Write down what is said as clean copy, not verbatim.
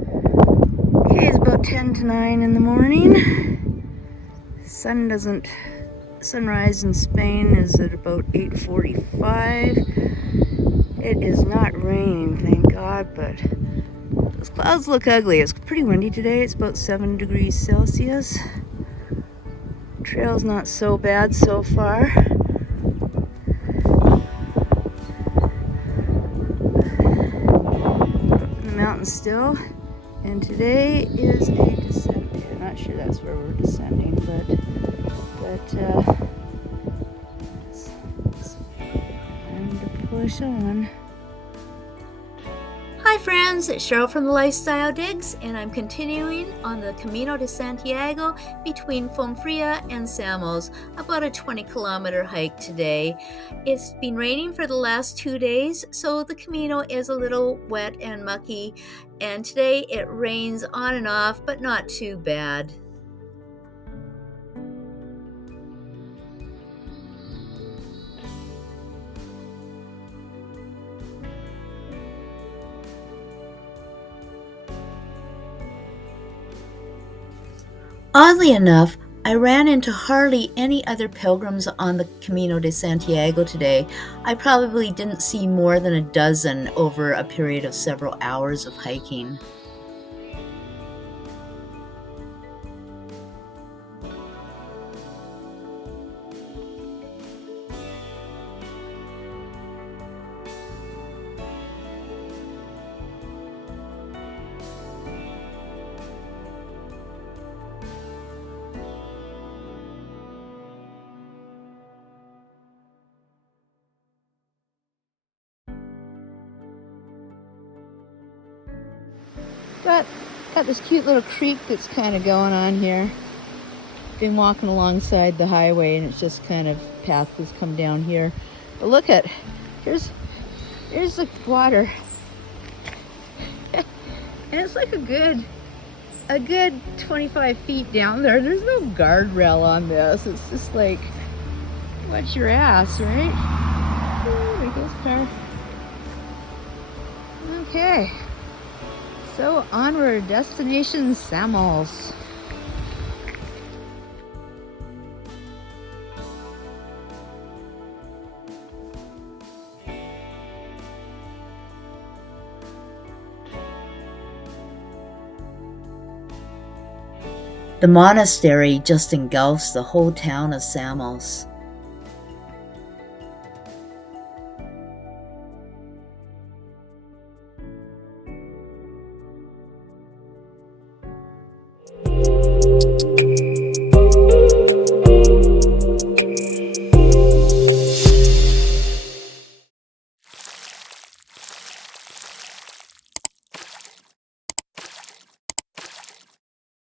Okay, it's about 10 to 9 in the morning. Sunrise in Spain is at about 8:45. It is not raining, thank God, but those clouds look ugly. It's pretty windy today. It's about 7 degrees Celsius. Trail's not so bad so far. Up in the mountains still. And today is a descent. I'm not sure that's where we're descending, but it's time to push on. Hi friends, it's Cheryl from the Lifestyle Digs, and I'm continuing on the Camino de Santiago between Fonfria and Samos, about a 20-kilometer hike today. It's been raining for the last 2 days, so the Camino is a little wet and mucky, and today it rains on and off, but not too bad. Oddly enough, I ran into hardly any other pilgrims on the Camino de Santiago today. I probably didn't see more than a dozen over a period of several hours of hiking. Got this cute little creek that's kind of going on here. Been walking alongside the highway, and it's just kind of path has come down here. But look at, here's the water, and it's like a good 25 feet down there. There's no guardrail on this. It's just like, watch your ass, right? Oh, there goes car. Okay. So onward, destination Samos. The monastery just engulfs the whole town of Samos.